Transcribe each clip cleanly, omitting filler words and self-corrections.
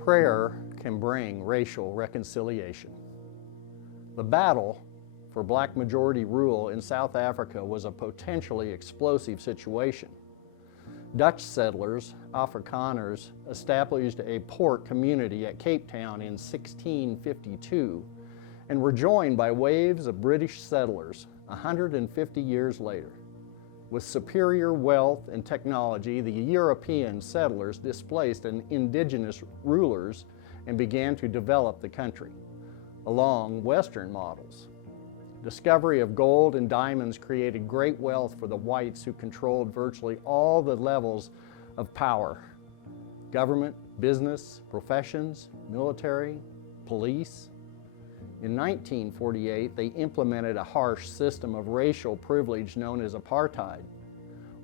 Prayer can bring racial reconciliation. The battle for black majority rule in South Africa was a potentially explosive situation. Dutch settlers, Afrikaners, established a port community at Cape Town in 1652 and were joined by waves of British settlers 150 years later. With superior wealth and technology, the European settlers displaced indigenous rulers and began to develop the country along Western models. Discovery of gold and diamonds created great wealth for the whites who controlled virtually all the levels of power: government, business, professions, military, police. In 1948, they implemented a harsh system of racial privilege known as apartheid.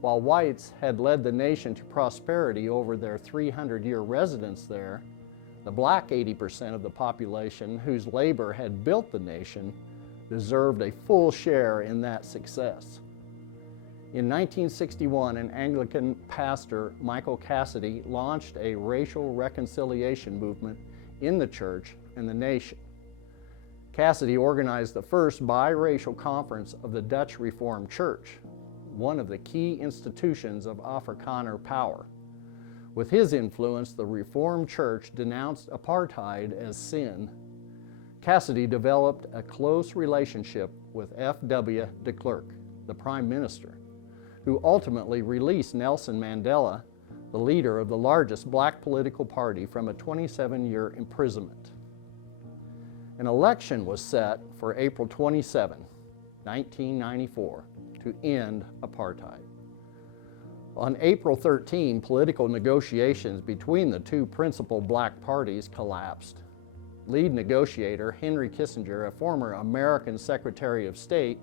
While whites had led the nation to prosperity over their 300-year residence there, the black 80% of the population whose labor had built the nation deserved a full share in that success. In 1961, an Anglican pastor, Michael Cassidy, launched a racial reconciliation movement in the church and the nation. Cassidy organized the first biracial conference of the Dutch Reformed Church, one of the key institutions of Afrikaner power. With his influence, the Reformed Church denounced apartheid as sin. Cassidy developed a close relationship with F.W. de Klerk, the Prime Minister, who ultimately released Nelson Mandela, the leader of the largest black political party, from a 27-year imprisonment. An election was set for April 27, 1994, to end apartheid. On April 13, political negotiations between the two principal black parties collapsed. Lead negotiator Henry Kissinger, a former American Secretary of State,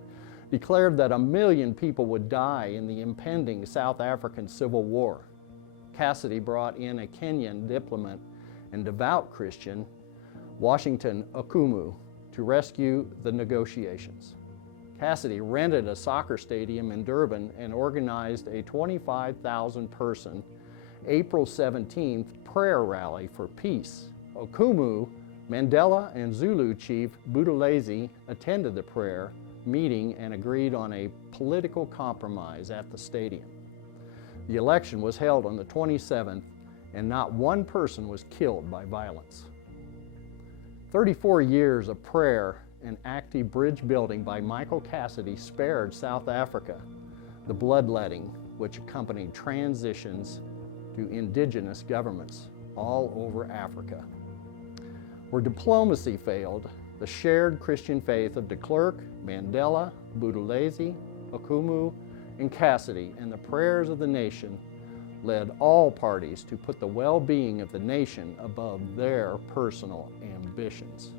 declared that 1 million people would die in the impending South African Civil War. Cassidy brought in a Kenyan diplomat and devout Christian, Washington Okumu, to rescue the negotiations. Cassidy rented a soccer stadium in Durban and organized a 25,000-person April 17th prayer rally for peace. Okumu, Mandela, and Zulu chief Buthelezi attended the prayer meeting and agreed on a political compromise at the stadium. The election was held on the 27th, and not one person was killed by violence. 34 years of prayer and active bridge building by Michael Cassidy spared South Africa the bloodletting which accompanied transitions to indigenous governments all over Africa. Where diplomacy failed, the shared Christian faith of de Klerk, Mandela, Buthelezi, Okumu, and Cassidy, and the prayers of the nation led all parties to put the well-being of the nation above their personal ambitions.